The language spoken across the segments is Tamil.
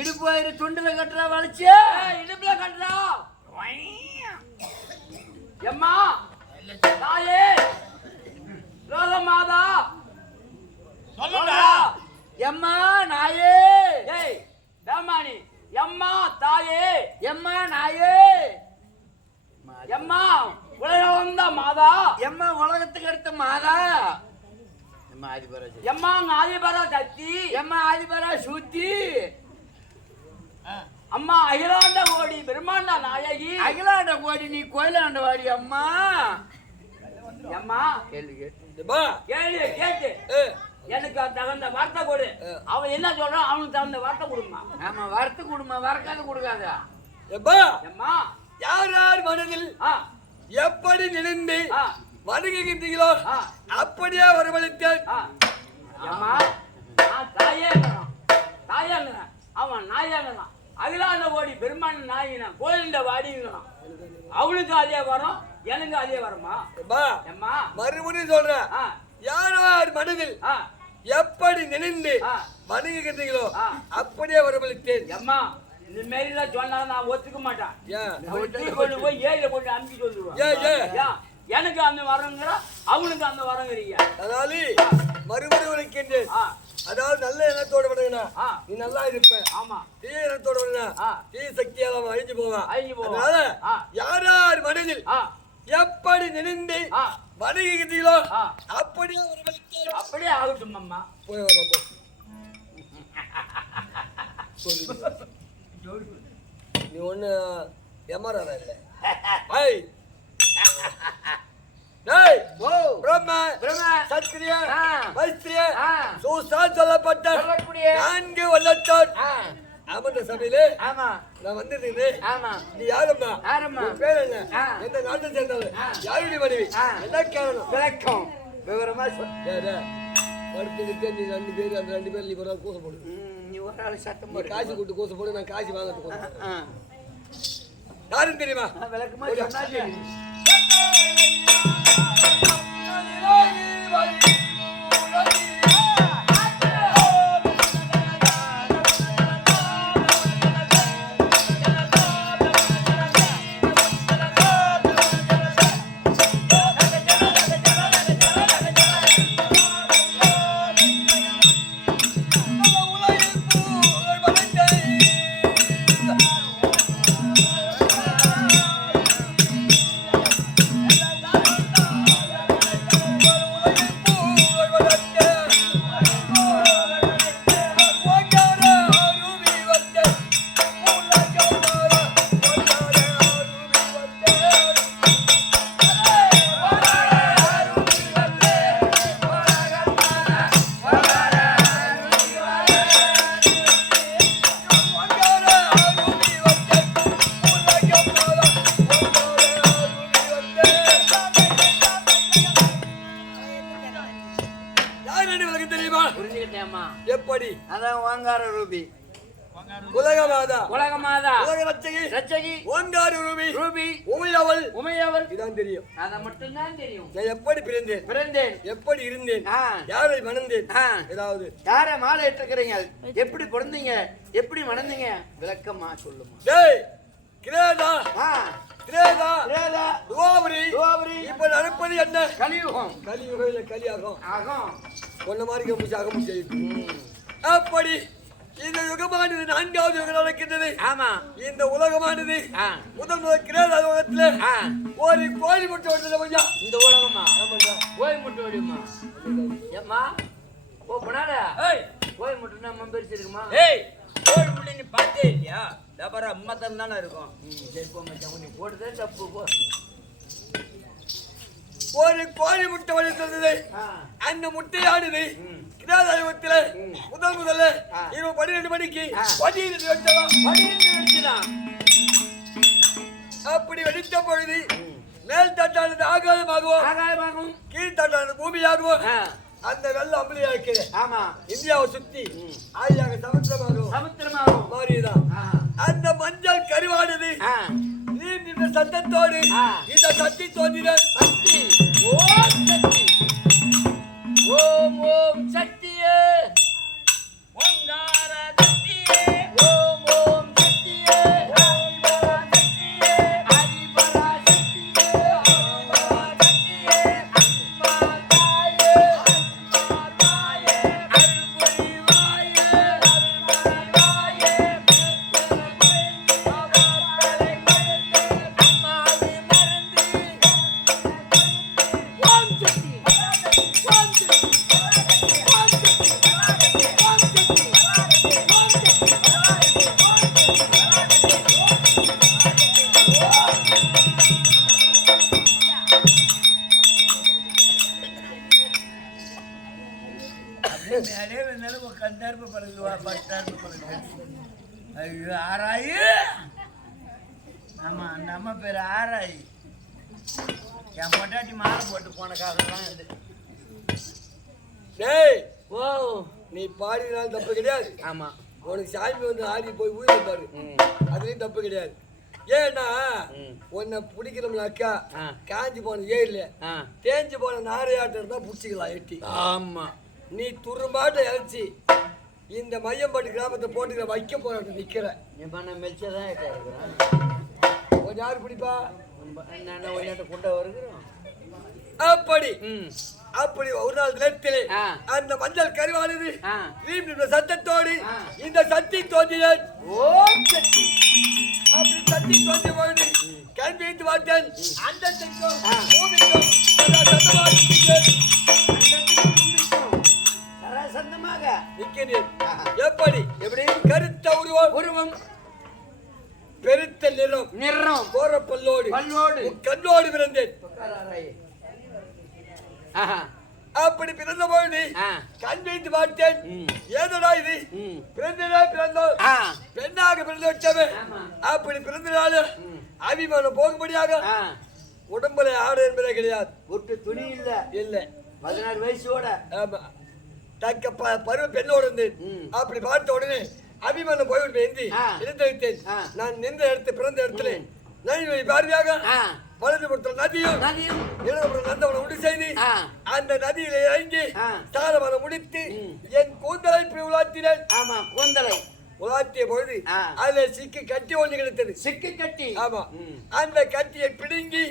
இடுப்பு வயிறு துண்டுல கட்டுறா வளைச்சு இடுப்புல கட்டுறா எம்மா தாயே ரோத மாதா சொல்லுடா எம்மா நாயே ஏய் ராமாணி எம்மா தாயே எம்மா நாயே எம்மா உலகம் வந்த மாதா எம்மா உலகத்துக்கு அடுத்த மாதா எம்மா ஆதிபரா சக்தி எம்மா ஆதிபரா சூத்தி அம்மா அகிலாண்ட கோடி பிரம்மாண்ட நாயகி அகிலாண்ட கோடி நீ கோயிலாண்ட வாடி அம்மா அம்மா கேள்வி கேட்டு எனக்கு தகுந்த வார்த்தை கொடு அவன் என்ன சொல்றான் அவனுக்கு தகுந்த வார்த்தை கொடுமா ஆமா வார்த்தை கொடுமா வரக்காது கொடுக்காத அம்மா யார் யார் மனதில் எப்படி நினைந்து வணங்குகின்றீர்களோ அப்படியே வரவழைத்தேன். அம்மா தாயே அவன் நாயாங்கண்ணா அகிலாண்ட கோடி பெருமான் நாயினா கோயில வாடிங்கண்ணா அவனுக்கு அதே வரும் எனக்கு அதே வருமா அம்மா மறுபடியும் சொல்றேன் யார் யார் மனதில் எப்படி நினைந்து வணங்குகின்றீர்களோ அப்படியே வரவழைத்தேன். அம்மா இந்த மாரிலாம் சொன்னா நான் ஒத்துக்க மாட்டேன். கொண்டு போய் ஏரியில போட்டு அனுப்பி சொல்லுவேன். எனக்கு அந்த வரங்கிற அவனுக்கு அந்த வரங்கிறீங்க. அதாவது மறுபடியும் உழைக்கின்றேன். அதாவது நல்ல எண்ணத்தோட விடுங்கண்ணா நீ நல்லா இருப்ப. ஆமா தீய எண்ணத்தோட விடுங்க தீய சக்தியால அவன் அழிஞ்சு போவான். அதனால யார் யார் மனதில் எப்படி நினைந்து வணங்குகின்றீர்களோ அப்படியே அப்படியே ஆகட்டும். அம்மா போய் வரப்போ நீ ஒண்ணு ஏமாறாரா இல்ல சொல்லப்பட்ட 4 வல்லத்தார் அமர்ந்த சபையிலே நான் வந்திருந்தேன். நீ யாரம்மா பேர் என்ன எந்த நாட்டை சேர்ந்தவர் யாருடைய மனைவி என்ன கேளணும் விளக்கம் விவரமா சொல்ல. நீ 2 பேர் அந்த 2 பேர் நீ கூச போடு. நீ ஒரு ஆளு சத்தம் நீ காசு கொடுத்து கோசம் போடு, நான் காசு வாங்க ஆ. யாரும் தெரியுமா? விளக்கமா சொன்னா சரி. எப்படி? அதான் ஓங்கார ரூபி, உலகமாதா, உலகமாதா, உலக ரட்சகி, ரட்சகி, ஓங்கார ரூபி, ரூபி, உமையவள், உமையவள். இதான் தெரியும். அத மட்டும் தான் தெரியும். நான் எப்படி பிறந்தேன், பிறந்தேன், எப்படி இருந்தேன், ஆ, யாரை மணந்தேன், ஆ, ஏதாவது யார மாலை இட்டுக்கிறீங்க, எப்படி பிறந்தீங்க, எப்படி மணந்தீங்க, விளக்கமா சொல்லுமா. டேய் கிரேதா, ஆ, கிரேதா, கிரேதா, துவாபரி, துவாபரி, இப்ப நடப்பது என்ன? கலியுகம். கலியுகம் இல்ல கலியாகும். ஆகும். சொன்ன மாதிரி கம்பிச்சு அகம் செய்யும். அப்படி இந்த யுகமானது 4வது யுகம் நடக்கின்றது. ஆமா. இந்த உலகமானது ஆ, முதல் கிரேதா உலகத்துல ஆ, ஒரு கோழி முட்டை ஓடுறது கொஞ்சம். இந்த உலகமா ஆமாண்டா. கோய் முட்டை ஓடிமா. ஏம்மா ஓ பண்ணாடா. ஏய் கோய் முட்டை நம்ம பெருசிருக்குமா? ஏய் கோழி முட்டை நீ பார்த்தே இல்லையா? டபரா அம்மத்தம் தானே இருக்கும். சரி போ மச்சான், நீ போடுதே தப்பு போ. ஒரு கோழி முட்டை வளர்த்தது. ஆ, அந்த முட்டையானது கிரேதா யுகத்துல முதல்ல ஆ. இரவு 12 மணிக்கு ஆ. வடியில் வெட்டலாம். படின்னு வச்சுதான். அப்படி வெடித்த பொழுது மேல் தட்டானது ஆகாயமாகவும் ஆகாயமாகும். கீழ் தட்டானது பூமியாகவும் ஆ, அந்த வெள்ளம் அம்பளியா இருக்கிற ஆமா. இந்தியாவை சுத்தி ஆழியாக சமுத்திரமாகவும் சமுத்திரமாகும். மாறியதான். ஆ, அந்த மஞ்சள் கருவானது ஆ, இந்த சத்தத்தோடு ஆ. இந்த சக்தி தோன்றின. சக்தி. ஓம் சக்தி. ஓம் ஓம் சக்தியே. ஓங்கார சக்தியே, ஓம் ஓம் சக்தியே. ஓம் ஓம் சக்தியே, ஹரிபரா சக்தியே. ஓம் சக்தியே, அம்மா தாயே. அம்மா தாயே, அருள் புரிவாயே. தாயே, அவர்களை மறந்து, அம்மாவை மறந்து. ஓம் சக்தி. ஓம் சக்தி. ஓம் சக்தி. ஓம் சக்தி. நிறைய நிலவு கண்டார்ப்பு பழகுவா பட்டார்ப்பு பழகு. ஐயோ ஆராயு. ஆமா அந்த அம்மா பேர் ஆராயு. என் பொட்டாட்டி மாலை போட்டு போனக்காக தான் இது. டேய் ஓ நீ பாடினாலும் தப்பு கிடையாது. ஆமா. உனக்கு சாமி வந்து ஆடி போய் ஊருக்கு பாரு, அதுலயும் தப்பு கிடையாது. ஏன்னா உன்னை பிடிக்கிறோம்னாக்கா ஆ. காஞ்சி போன ஏரியில ஆ, தேஞ்சு போன நாரையாட்டம் தான் பிடிச்சிக்கலாம் எட்டி. ஆமா. நீ துரும்பாட்ட இறைச்சி இந்த மையம்பட்டி கிராமத்தை போட்டுக்கிற வைக்க போராட்டம் நிக்கிற. நீ பண்ண மெச்சதான் இருக்கிறேன். ஒரு யார் பிடிப்பா? என்ன ஒன்னாட்ட கொண்ட வருகிறோம். அப்படி ம். அப்படி ஒரு நாள் தினத்திலே ஆ. அந்த மஞ்சள் கருவானது ஆ. வீட்டு சத்தத்தோடு ஆ. இந்த சக்தி தோன்றின. ஓம் சக்தி. அப்படி சக்தி தோன்றிய பொழுது கல்வி வைத்து பார்த்தேன். அண்டத்திற்கும் ஆ. பூமிக்கும் சத்தமாக சராசந்தமாக நிற்கிறேன். ஆஹா. எப்படி? எப்படி? கருத்த உருவம், உருவம், பெருத்த நிறம், நிறம், கோர பல்லோடு, பல்லோடு, கண்ணோடு பிறந்தேன். ஆஹா. அப்படி பிறந்த பொழுது ஆ. கண் வைத்து பார்த்தேன். ம். ஏதடா இது? ம். பிறந்தோம் ஆ. பெண்ணாக பிறந்து வச்சவன். ஆமா. அப்படி பிறந்தனால அபிமானம் போகும்படியாக ஆ. உடம்புல ஆடு என்பதே கிடையாது. ஒட்டு துணி இல்ல. இல்ல. 16 வயசோட. ஆமா. தக்க பருவ பெண்ணோடு இருந்தேன். ம். அப்படி பார்த்த உடனே அபிமானம் போய்விட்டு எந்தி எடுத்து வைத்தேன். நான் நின்ற இடத்து பிறந்த இடத்துல நதி பார்வையாக வலது புறத்தில் நதியும் இடது புறம் நந்தவனம் உண்டு செய்து அந்த நதியில இறங்கி ஸ்நானம் முடித்து என் கூந்தலை உலாத்தினேன். ஆமா, கூந்தலை உலாத்திய பொழுது அதுல சிக்கி கட்டி ஒன்று கிடைத்தது. சிக்கி கட்டி, ஆமா, அந்த கட்டியை பிடுங்கி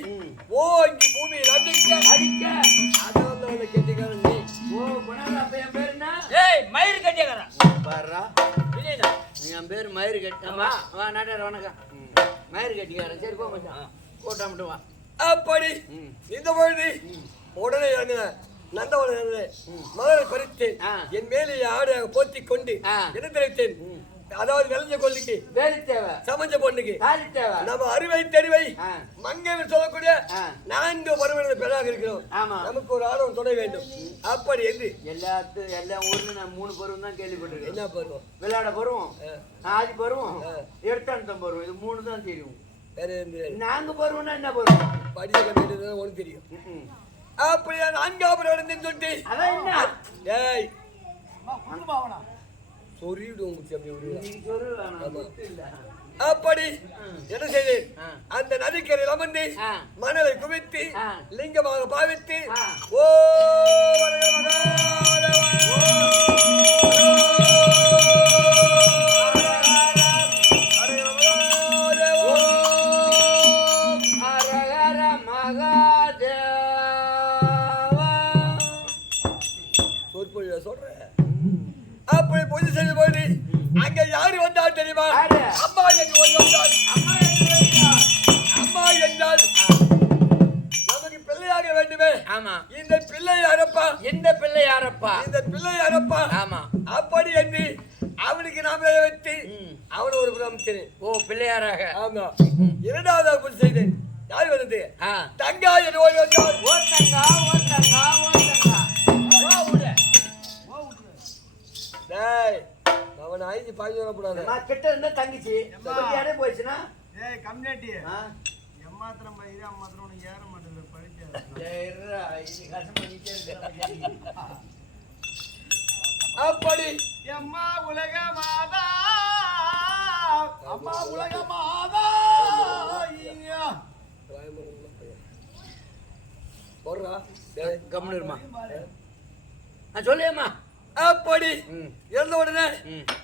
ஓங்கி பூமியில் அடிக்க அது வந்து கெட்டிக்காரன் நீ. ஓ குணாலா, அப்ப என் பேர் என்ன? ஏய் மயிறு கட்டியக்காரன் பாரா, என் பேர் மயிறு கட்டி. ஆமா வா நாட்டார், வணக்கம். மயிறு கட்டிக்காரன். சரி போ மச்சான், போட்டா மட்டும் வா. அப்படி இந்த பொழுது உடனே இறங்கின நந்தவன மகளை பறித்து என் மேலே ஆடையாக போத்தி கொண்டு என்ன தெரிவித்தேன். அதாவது விளைஞ்ச கொல்லிக்கு வேலி தேவை, சமைஞ்ச பொண்ணுக்கு தாலி தேவை. நம்ம அறுவை தெரிவை மங்கை சொல்லக்கூடிய 4 பருவ பெறாக இருக்கிறோம். நமக்கு ஒரு ஆணவம் துணை வேண்டும். அப்படி என்று எல்லாம் ஒண்ணு. நான் 3 பருவம் தான் கேள்விப்பட்டிருக்கேன். என்ன பருவம்? விளையாட பருவம், ஆதி பருவம், எடுத்தாந்தம் பருவம். இது 3 தான் தெரியும். நாங்க பருவம்னா என்ன பருவம்? படிக்க கண்டிட்டு ஒன்று தெரியும். அப்படியா 4ஆம் பருவம் சொல்லிட்டு ஏய் அப்படி என்ன செய்தேன். அந்த நதிக்கரையில் அமர்ந்து மணலை குவித்து லிங்கமாக பாவித்து ஓ சொல்றேன். அப்படி பூஜை செய்த போது அங்க யாரு வந்தால் தெரியுமா? அம்மா என்று ஒரு வந்தால். அம்மா என்றால் நமக்கு பிள்ளையாக வேண்டுமே. ஆமா, இந்த பிள்ளை யாரப்பா? இந்த பிள்ளை யாரப்பா? இந்த பிள்ளை யாரப்பா? ஆமா, அப்படி என்று அவனுக்கு நாம வைத்து அவனை ஒரு பிரமித்தேன். ஓ பிள்ளையாராக. ஆமா, 2வது பூஜை செய்தேன். யார் வருது? தங்கா என்று ஒரு வந்தால். ஓ தங்கா, ஓ தங்கா, ஓ தங்கா. அவன் 5 15 வரக்கூடாது. நான் கிட்ட இருந்தா தங்கிச்சு யாரே போயிடுச்சுன்னா கம்யூனிட்டி எம்மாத்திரம் பயிர் அம்மாத்திரம் உனக்கு ஏற மாட்டேங்குது படிக்காது. அப்படி அம்மா உலக மாதா, அம்மா உலக மாதா. போடுறா கம்முனுமா சொல்லியம்மா. அப்படி இருந்த உடனே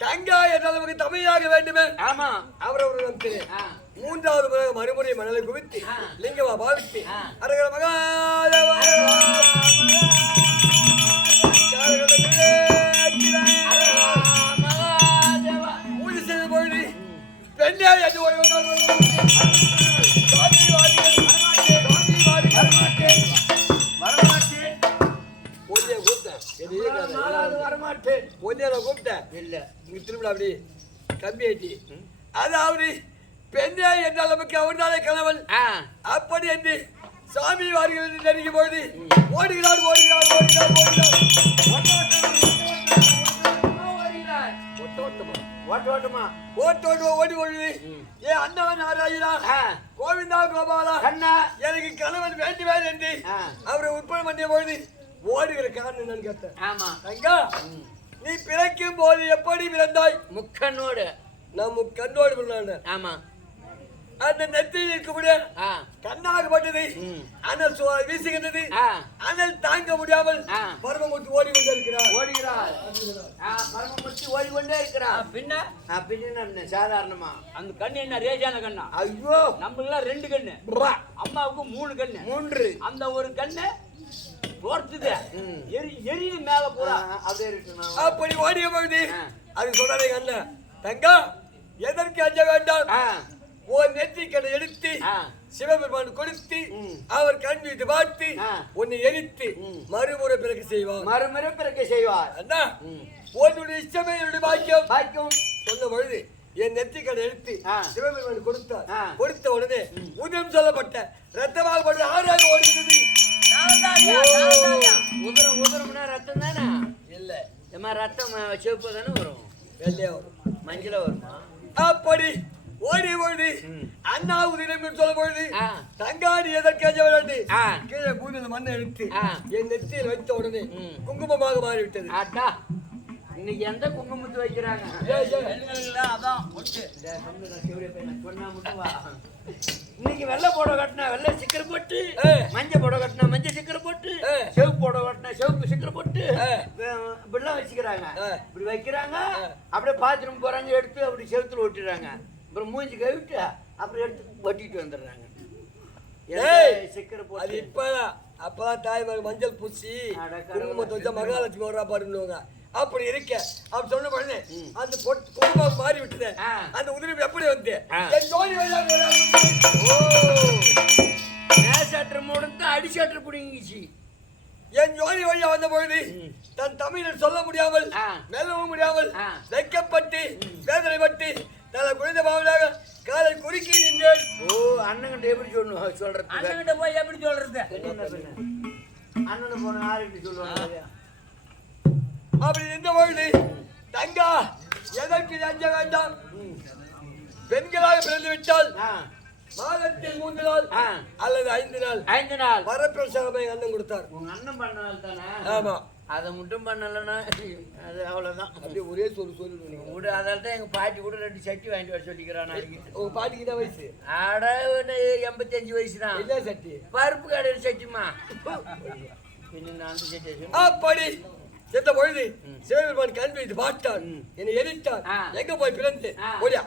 தங்கா என்ற அளவுக்கு தமிழாக வேண்டுமே. ஆமா, அவரவர் நம்பினேன். 3வது முறை மறுமுறை மணலை குவித்து லிங்கமா பாவித்து அரகர மகாதேவா பூஜை செய்த பொழுது பெண்ணே என்று ஒரு அப்படி கம்பி ஆட்டி. அதாவது பெண்ணே என்றால் நமக்கு அவர்தானே கணவன். அப்படி என்று சாமி வாரிகள் நெருங்கும் பொழுது ஓடுகிறார் ஓடுகிறார் ஓடுகிறார் ஓடுகிறார் ஓட்டோட்டமா ஓடி ஓடுது. ஏ அண்ணவன் ஆராயிரா கோவிந்தா கோபாலா எனக்கு கணவன் வேண்டுவேன் என்று அவரை உட்பட பண்ணிய பொழுது ஓடுகிற காரணம் என்னன்னு கேட்டேன். நீ பிறக்கும் போது எப்படி பிறந்தாய்? முக்கண்ணோடு. நான் முக்கண்ணோடு பிறந்தேன். ஆமா, அந்த நெத்தியில் இருக்கக்கூடிய கண்ணாகப்பட்டது அனல் வீசுகின்றது. அனல் தாங்க முடியாமல் பரமமூர்த்தி ஓடிக்கொண்டே இருக்கிறார். பரமமூர்த்தி ஓடிக்கொண்டே இருக்கிறார். பின்ன சாதாரணமா அந்த கண்ணு என்ன ரேஜான கண்ணா? ஐயோ, நம்மள 2 கண்ணு, அம்மாவுக்கு 3 கண்ணு. 3 அந்த ஒரு கண்ணு எரியும் மேல போறா. அப்படி ஓடிய பொழுது அது சொல்றதை அண்ணன் தங்கா எதற்கு அஞ்ச வேண்டாம். ஓர் நெற்றிக்கடை எடுத்து சிவபெருமான் கொடுத்து அவர் கண் வீட்டு பார்த்து உன்னை எரித்து மறுமுறை பிறகு செய்வார். அண்ணா உன்னுடைய இஷ்டமே என்னுடைய பாக்கியம் சொன்ன பொழுது என் நெற்றிக்கடை எடுத்து சிவபெருமான் கொடுத்தார். கொடுத்த உடனே உதயம் சொல்லப்பட்ட ரத்தமாக பட்டு 6ஆக ஓடுகிறது. உதரம்னா ரத்தம் தானே? இல்ல, ரத்தம் சிவப்பு தானே வரும், வெள்ளையா வரும், மஞ்சள வருமா? அப்படி ஓடி ஓடி அண்ணா உதிரம் சொல்ல பொழுது தங்காடி எதற்கு கீழே பூமியில மண்ணை எடுத்து என் நெத்தியில் வைத்த உடனே குங்குமமாக மாறிவிட்டது. இன்னைக்கு எந்த குங்குமத்து வைக்கிறாங்க? அதான் சொன்னா மட்டும் வா. இன்னைக்கு வெள்ளை புடவை கட்டினா வெள்ளை சிக்கர் போட்டு, மஞ்சள் புடவை கட்டினா மஞ்சள் சிக்கர் போட்டு, செவப்பு புடவை கட்டினா செவப்பு சிக்கர் போட்டு இப்படிலாம் வச்சுக்கிறாங்க. இப்படி வைக்கிறாங்க. அப்படியே பாத்ரூம் போறாங்க, எடுத்து அப்படி செவுத்துல ஒட்டிடுறாங்க. அப்புறம் மூஞ்சி கழுவிட்டு அப்புறம் எடுத்து ஒட்டிட்டு வந்துடுறாங்க. சிக்கர் போட்டு இப்பதான் அப்பதான் தாய்மார் மஞ்சள் பூசி குங்குமத்தை வச்சா மகாலட்சுமி வரா பாருங்க. அப்படி இருக்க அப்படி சொன்ன உடனே அந்த குடும்பம் மாறி விட்டுது. அந்த உதிரி எப்படி வந்து மேசாற்று மூடத்து அடிச்சாற்று பிடிங்கிச்சு. என் ஜோதி வழியா வந்த பொழுது தன் தமிழில் சொல்ல முடியாமல் மெல்லவும் முடியாமல் வைக்கப்பட்டு வேதனைப்பட்டு தலை குறைந்த பாவலாக காலை குறுக்கி நின்றேன். அண்ணன்கிட்ட எப்படி சொல்லணும் சொல்றது? அண்ணன்கிட்ட போய் எப்படி சொல்றது? அண்ணன் போன யாருக்கிட்ட சொல்லுவாங்க? அப்படி நின்ற பொழுது தங்கா எதற்கு அஞ்ச வேண்டாம். பெண்களாக பிறந்து விட்டால் மாதத்தில் 3 நாள் அல்லது 5 நாள் வரப்பிரசாதமை அண்ணன் கொடுத்தார். உங்க அண்ணன் பண்ணால் தானே? ஆமா. அதை மட்டும் பண்ணலன்னா அது அவ்வளவுதான். அப்படியே ஒரே சொல்லு விடு. அதால தான் எங்க பாட்டி கூட 2 சட்டி வாங்கிட்டு வர சொல்லிக்கிறான் நாளைக்கு. உங்க பாட்டிக்கு தான் வயசு? அட 85 வயசு தான். என்ன சட்டி? பருப்பு கடையில் சட்டிமா. அந்த சட்டி அப்படி செத்த பொழுது சிவபெருமான் கண் வைத்து பார்த்தான், என்னை எரித்தான். எங்க போய் பிறந்து ஓடியா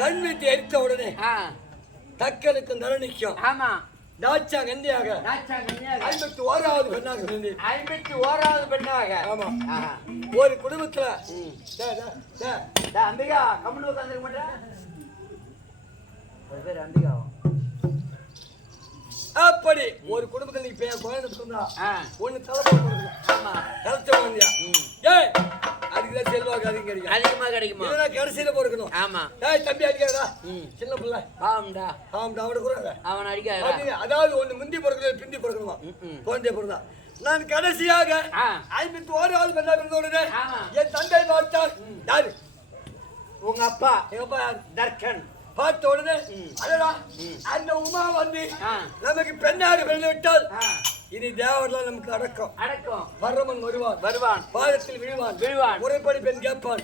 கண் வைத்து எரித்த உடனே தக்கனுக்கும் தரணிக்கும் ஆமா தாட்சா கந்தியாக 51வது பெண்ணாக இருந்தது. 51வது பெண்ணாக. ஆமா. ஒரு குடும்பத்துல அம்பிகா கம்முன்னு உட்காந்துருக்க மாட்டேன். பேர் அம்பிகாவா? அப்படி ஒரு குடும்பத்தில் நீ குழந்தை சொன்னா ஒண்ணு அதுக்குதான் செல்வாக்கு அதிகமா கிடைக்குமா? கடைசியில பொறுக்கணும். ஆமா. தம்பி அடிக்காதா சின்ன பிள்ளை? ஆமாடா. அவனை கூட அவன் அடிக்காத. அதாவது ஒண்ணு முந்தி பொறுக்கணும் பிந்தி பொறுக்கணுமா? குழந்தை பொறுத்தா நான் கடைசியாக 51வது பெண்ணா இருந்த உடனே என் தந்தை பார்த்தார். யாரு? உங்க அப்பா. எங்க அப்பா யார்? தர்கன். பார்த்த உடனே அடடா அந்த உமா வந்து நமக்கு பெண்ணாக பிறந்து விட்டால் இனி தேவரெல்லாம் நமக்கு அடக்கம் பரமன் வருவான் பாதத்தில் விழுவான் முறைப்படி பெண் கேட்பான்.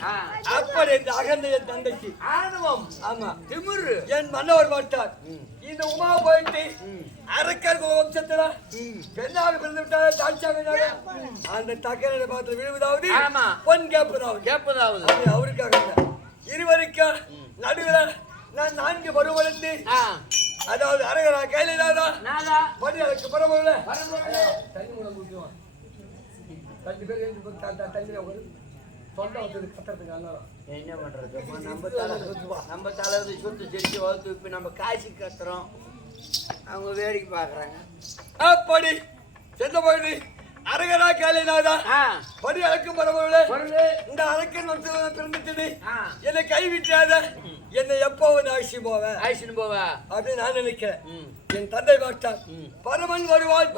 அப்படி இந்த அகந்த என் தந்தைக்கு ஆணவம். ஆமா திமிரு என் மன்னவர் பார்த்தார். இந்த உமா போயிட்டு அரக்கர் வம்சத்துல பெண்ணாக பிறந்து விட்டால் தாட்சாக அந்த தக்கனுடைய பாதத்தில் விழுவதாவது பொன் கேட்பதாவது அவருக்காக இருவருக்கு நடுவில் நான் 4 பருவந்து அதாவது அரகரா கையிலாதா படி அதுக்கு பரவல தண்ணி மூலம் குடிக்குவான். 2 பேர் தண்ணி தொண்டை வந்து கத்துறதுக்கு அண்ணாரம் என்ன பண்றது? நம்ம தலைவர் சுத்து செடிச்சு வளர்த்து இப்ப நம்ம காய்ச்சி கத்துறோம், அவங்க வேடிக்கை பாக்குறாங்க. அப்படி சென்ற பொழுது அரகரா கையிலாதா படி அளக்கும் பரவல இந்த அரக்கன் வந்து பிறந்துட்டு என்னை கைவிட்டாத என்னை எப்போ அழைச்சின்னு போவேன் அப்படின்னு நான் நினைக்கிறேன். என் தந்தை பார்த்தார். பரமன் வருவான்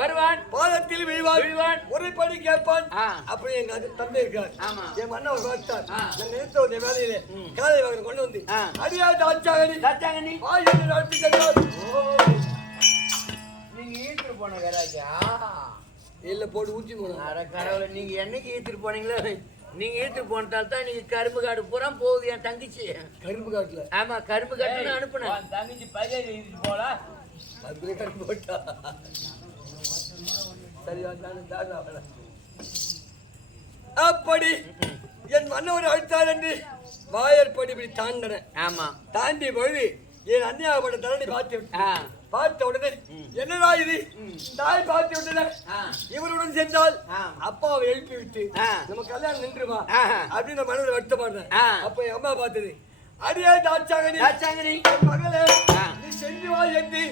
பாதத்தில் விழுவான் முறைப்படி கேட்பான். அப்படி எங்க தந்தை இருக்கார். என் மன்னவர் பார்த்தார். நான் நினைத்த ஒரு வேலையிலே காலை வகை கொண்டு வந்து அடியா தாட்சாகனி நடத்தி சென்றார். நீங்க நீங்க ஈத்துட்டு போன கராஜா இல்ல போட்டு ஊற்றி போனோம். அட கடவுளை, நீங்க என்னைக்கு ஈத்துட்டு போனீங்களோ நீங்க ஈத்துட்டு போனதால தான் நீங்க கரும்பு காடு பூரா போகுது என் தங்கச்சி. கரும்பு காட்டுல? ஆமா, கரும்பு காட்டுன்னு அனுப்புனேன். தங்கச்சி பையன் ஈத்துட்டு போல அதுக்குள்ளே கரும்பு போட்டா சரியா தானே. அப்படி என் மன்னவர் அழுத்தார் என்று வாயற்படி இப்படி தாண்டினேன். ஆமா, தாண்டி பொழுது என் அந்நியாகப்பட்ட தரணி பார்த்த உடனே என்னடா இது தாய் பார்த்து விட்டன இவருடன் சென்றால் அப்பாவை எழுப்பி விட்டு நம்ம கல்யாணம் நின்றுமா அப்படின்னு மனதில் வருத்தப்படுறேன். அப்ப என் அம்மா பார்த்தது, அடியே தாட்சாங்கனி மகளே நீ சென்று வா என்று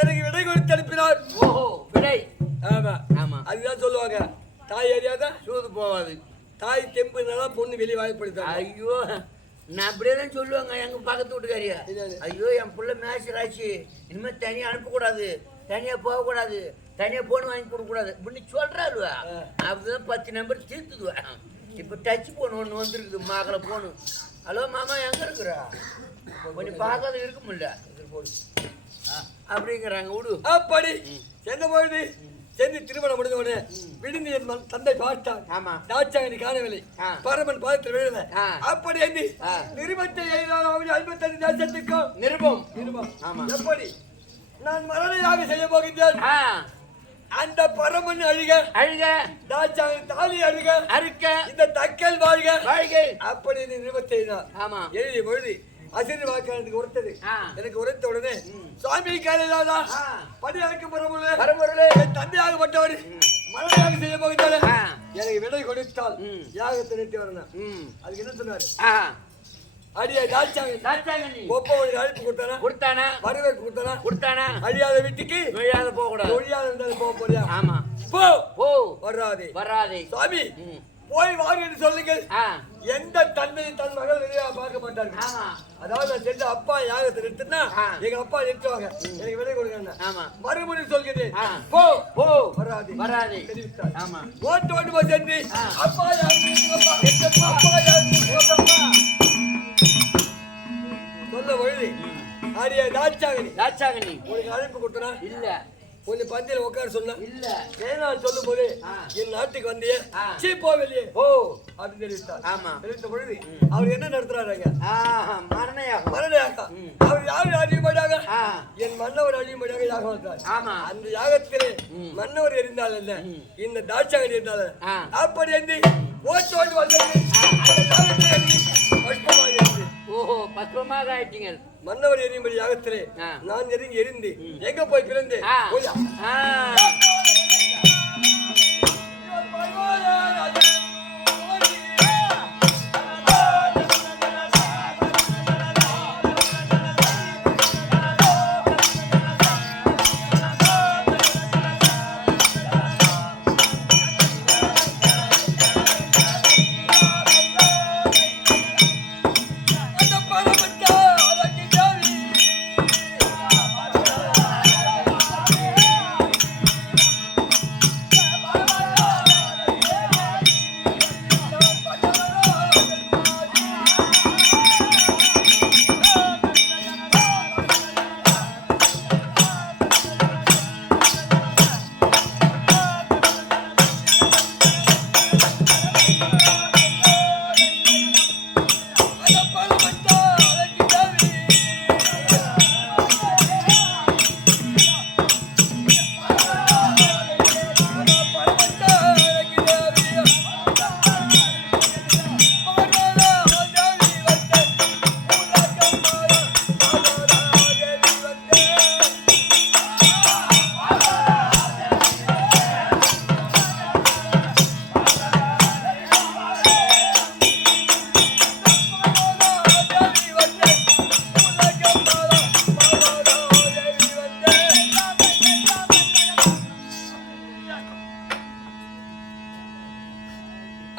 எனக்கு விடை கொடுத்து அனுப்பினார். ஓஹோ, விடை. ஆமா ஆமா, அதுதான் சொல்லுவாங்க, தாய் அறியாத சூது போவாது, தாய் தெம்புனால பொண்ணு வெளியே வாய்ப்படுத்தாங்க. ஐயோ, நான் அப்படியே தான் சொல்லுவாங்க எங்க பக்கத்து வீட்டுக்காரியா. ஐயோ, என் புள்ள மேட்ச் ராசி, இனிமே தனியா அனுப்பக்கூடாது, தனியா போகக்கூடாது, தனியா போன் வாங்கி கொடுக்க கூடாது இப்படின்னு சொல்றாருவா. அப்படிதான் 10 நம்பர் தீர்த்துதுவா. இப்ப டச் போன் ஒண்ணு வந்துருக்குது, மகளை போனு. ஹலோ மாமா, எங்க இருக்கிறா? கொஞ்சம் பார்க்காத இருக்க முடியல அப்படிங்கிறாங்க. விடு. அப்படி சென்ற பொழுது சென்று திருமணம் முடிந்த உடனே விடுந்து என் தந்தை பார்த்தார். ஆமா, தாட்சாங்கனி காணவில்லை. பரமன் பாதத்தில் விழுந்த. அப்படி என்று நிருபத்தை 55 தேசத்துக்கும் நிருபம். ஆமா, எப்படி நான் மரணயாக செய்ய போகின்றேன். அந்த பரமன் அழுக தாட்சாங்கனி தாலி அறுக்க இந்த தக்கல் வாழ்க. அப்படி நிருபத்தை ஆமா எழுதி பொழுது ஆசீர்வாதம் எனக்கு உரைத்தது. எனக்கு உரைத்த உடனே சுவாமி காலையிலாதா படி அழைக்க பரம்பொருளே என் தந்தையாகப்பட்டவர் மரணமாக செய்ய போகின்றார். எனக்கு விடை கொடுத்தால் யாகத்தை நிறுத்தி வரணும். அதுக்கு என்ன சொன்னாரு? அடியா தாட்சாங்கனி ஒப்பவனுக்கு அழைப்பு கொடுத்தானா வரவேற்பு கொடுத்தானா அழியாத வீட்டுக்கு ஒழியாத போக கூடாது, ஒழியாத இருந்தாலும் போக போறியா? ஆமா, போ வராதே சுவாமி போய் வாங்க என்று சொல்லுங்கள். எந்த தந்தையை தன் மகள் வெளியாக பார்க்க மாட்டார்கள். அதாவது நான் சென்று அப்பா யாகத்தை நிறுத்தினா எங்க அப்பா நிறுத்துவாங்க, எனக்கு விலை கொடுங்க. மறுபடியும் சொல்கிறேன், போ வராதே தெரிவித்தார். ஓட்டு சென்று அப்பா சொல்ல வழி ஆரியா தாட்சாங்கனி உனக்கு அழைப்பு கொடுத்தனா இல்ல, கொஞ்சம் பந்தியில உட்கார சொன்ன இல்ல, ஏன்னா சொல்லும் போது என் நாட்டுக்கு வந்தியே சீ போ வெளியே போ அப்படின்னு தெரிவித்தார். ஆமா, தெரிவித்த பொழுது அவர் என்ன நடத்துறாங்க? மரணயாகம். அவர் யாரு அழியும்படியாக என் மன்னவர் அழியும்படியாக யாகம் வந்தார். ஆமா, அந்த யாகத்திலே மன்னவர் எரிந்தால் அல்ல, இந்த தாட்சாங்கனி இருந்தால் அப்படி என்று ஓட்டு வந்தது. ஓஹோ, பத்மமாக ஆயிட்டீங்க. மன்னவர் எரியும்படி யாகத்திலே நான் எரிந்து எங்க போய் பிறந்தேன்.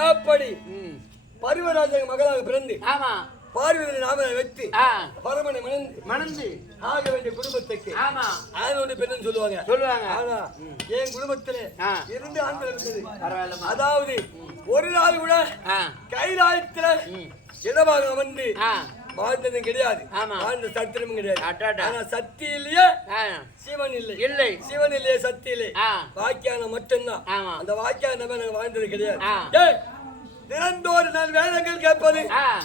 அப்படி பரிவராஜ மகளாக பிறந்து பார்வதி நாம வைத்து பரமனை மணந்து ஆக வேண்டிய குடும்பத்துக்கு ஆணோடு பெண்ணு சொல்லுவாங்க. ஆனா என் குடும்பத்திலே 2 ஆண்கள் இருந்தது. அதாவது ஒரு நாள் கூட கைலாயத்துல இடமாக அமர்ந்து வாழ்ந்ததும் கிடையாது, ஆமா. வாழ்ந்த சரித்திரமும் கிடையாது. அடாடா. ஆனா சக்தி இல்லையே ஆ. சிவன் இல்லை, இல்லை. சிவன் இல்லையே சக்தி இல்லை, ஆ. வாக்கியான மட்டும்தான். ஆமா. அந்த வாக்கியான நாங்க வாழ்ந்தது கிடையாது. ஆ. ஏய், தினந்தோறும் நான் வேதங்கள் கேட்பது, ஆ.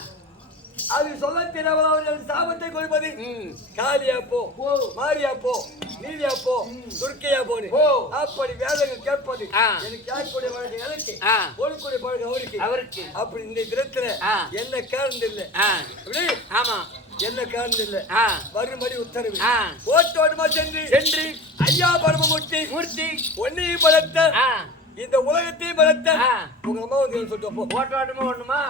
அது சொல்ல தெரியாமல் சாபத்தை கொடுப்பது, ம். காளியா போ, போ. மாரியா போ, நீலியா போ, துர்க்கையா போனு, போ. அப்படி வேதங்கள் கேட்பது. ஆ. எனக்கு கேட்கக்கூடிய பழக்கம் எனக்கு, ஆ. ஒழுக்கூடிய பழக்கம் அவருக்கு. அவருக்கு. அப்படி இந்த தினத்துல ஆ. என்ன காரணம் இல்லை, ஆ. இப்படி ஆமா. என்ன காரணம் இல்லை, ஆ. வரும்படி உத்தரவு. ஆ. ஓட்டோட்டமா சென்று ஐயா பரமமூர்த்தி மூர்த்தி. ஒன்னையும் பலத்த, ஆ. இந்த உலகத்தையும் பலத்த ஆ. உங்க அம்மா வந்து சொல்லிட்டு போ. ஓட்டு ஓட்டுமா ஒண்ணுமா?